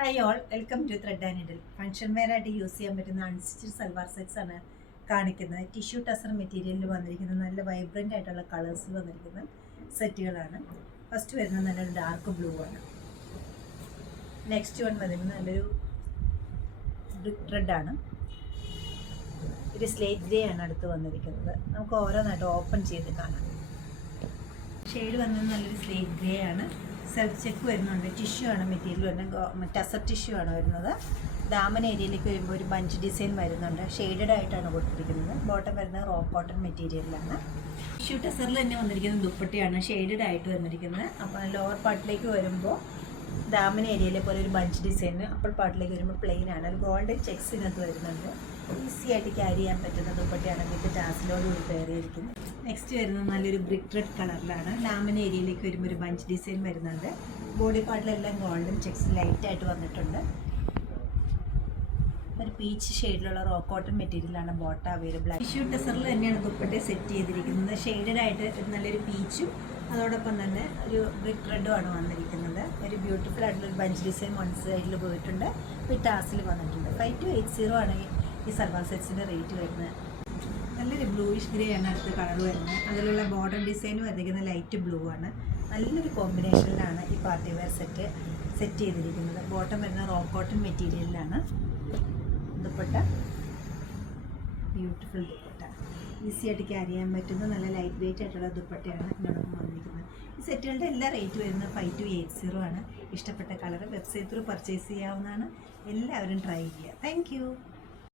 Hi all, welcome to thread and needle. Function wear ആയിട്ട് use ചെയ്യാൻ പറ്റുന്ന unstitched salwar sets ആണ് കാണിക്കുന്നത്. ടിഷ്യൂ ടസർ മെറ്റീരിയലിൽ വന്നിരിക്കുന്ന നല്ല വൈബ്രൻ്റ് ആയിട്ടുള്ള കളേഴ്സിൽ വന്നിരിക്കുന്ന സെറ്റുകളാണ്. ഫസ്റ്റ് വരുന്നത് നല്ലൊരു ഡാർക്ക് ബ്ലൂ ആണ്. നെക്സ്റ്റ് വൺ വരുന്നത് നല്ലൊരു ബ്രിക്ക് റെഡ് ആണ്. ഒരു സ്ലേറ്റ് ഗ്രേ ആണ് അടുത്ത് വന്നിരിക്കുന്നത്. നമുക്ക് ഓരോന്നായിട്ട് ഓപ്പൺ ചെയ്ത് കാണാം. ഷെയ്ഡ് വന്നത് നല്ലൊരു സ്ലേറ്റ് ഗ്രേ ആണ്. സെൽഫ് ചെക്ക് വരുന്നുണ്ട്. ടിഷ്യൂ ആണ് മെറ്റീരിയൽ വരുന്നത്, ടസർ ടിഷ്യൂ ആണ് വരുന്നത്. ദാമൻ ഏരിയയിലേക്ക് വരുമ്പോൾ ഒരു ബഞ്ച് ഡിസൈൻ വരുന്നുണ്ട്. ഷെയ്ഡഡ് ആയിട്ടാണ് കൊടുത്തിരിക്കുന്നത്. ബോട്ടം വരുന്നത് റോ കോട്ടൺ മെറ്റീരിയലിലാണ്. ടിഷ്യൂ ടസറിൽ തന്നെ വന്നിരിക്കുന്നത് ദുപ്പട്ടയാണ് ഷെയ്ഡഡ് ആയിട്ട് വന്നിരിക്കുന്നത്. അപ്പോൾ ലോവർ പാർട്ടിലേക്ക് വരുമ്പോൾ ദാമൻ ഏരിയയിലെ പോലെ ഒരു ബഞ്ച് ഡിസൈൻ, അപ്പർ പാർട്ടിലേക്ക് വരുമ്പോൾ പ്ലെയിൻ ആണ്. ഒരു ഗോൾഡൻ ചെക്സ് ഇതിനകത്ത് വരുന്നുണ്ട്. ഈസി ആയിട്ട് ക്യാരി ചെയ്യാൻ പറ്റുന്ന ദുപ്പട്ടയാണ് വിത്ത് ടാസിലോട് കൂടി കയറിയിരിക്കുന്നത്. നെക്സ്റ്റ് വരുന്നത് നല്ലൊരു ബ്രിക്ക് റെഡ് കളറിലാണ്. ലാമിൻ ഏരിയയിലേക്ക് വരുമ്പോൾ ഒരു ബഞ്ച് ഡിസൈൻ വരുന്നുണ്ട്. ബോഡി പാർട്ടിലെല്ലാം ഗോൾഡൻ ചെക്സ് ലൈറ്റായിട്ട് വന്നിട്ടുണ്ട്. ഒരു പീച്ച് ഷെയ്ഡിലുള്ള റോ കോട്ടൺ മെറ്റീരിയലാണ് ബോട്ട അവൈലബിൾ. ടിഷ്യൂ ടസറിൽ തന്നെയാണ് ദുപ്പട്ട സെറ്റ് ചെയ്തിരിക്കുന്നത്. ഷെയ്ഡഡ് ആയിട്ട് നല്ലൊരു പീച്ചും അതോടൊപ്പം തന്നെ ഒരു ബ്രിക്ക് റെഡും ആണ് വന്നിരിക്കുന്നത്. ഒരു ബ്യൂട്ടിഫുൾ ആയിട്ടുള്ള ഒരു ബഞ്ച് ഡിസൈൻ വൺ സൈഡിൽ പോയിട്ടുണ്ട്. വിത്ത് ടാസിൽ വന്നിട്ടുണ്ട്. 5280 ആണ് ഈ സൽവാർ സെറ്റ്സിൻ്റെ റേറ്റ് വരുന്നത്. നല്ലൊരു ബ്ലൂയിഷ് ഗ്രേ ആണ് അടുത്ത കളർ വരുന്നത്. അതിലുള്ള ബോർഡർ ഡിസൈൻ വന്നിരിക്കുന്നത് ലൈറ്റ് ബ്ലൂ ആണ്. നല്ലൊരു കോമ്പിനേഷനിലാണ് ഈ പാർട്ടി വെയർ സെറ്റ് ചെയ്തിരിക്കുന്നത്. ബോട്ടം വരുന്ന റോ കോട്ടൺ മെറ്റീരിയലിലാണ്. ദുപ്പട്ട ബ്യൂട്ടിഫുൾ ദുപ്പട്ട, ഈസി ആയിട്ട് ക്യാരി ചെയ്യാൻ പറ്റുന്ന നല്ല ലൈറ്റ് വെയിറ്റ് ആയിട്ടുള്ള ദുപ്പട്ടയാണ് ഇതിനോടൊപ്പം വന്നിരിക്കുന്നത്. ഈ സെറ്റുകളുടെ എല്ലാ റേറ്റ് വരുന്നത് 5280 ആണ്. ഇഷ്ടപ്പെട്ട കളർ വെബ്സൈറ്റ് ത്രൂ പർച്ചേസ് ചെയ്യാവുന്നതാണ്. എല്ലാവരും ട്രൈ ചെയ്യുക. താങ്ക്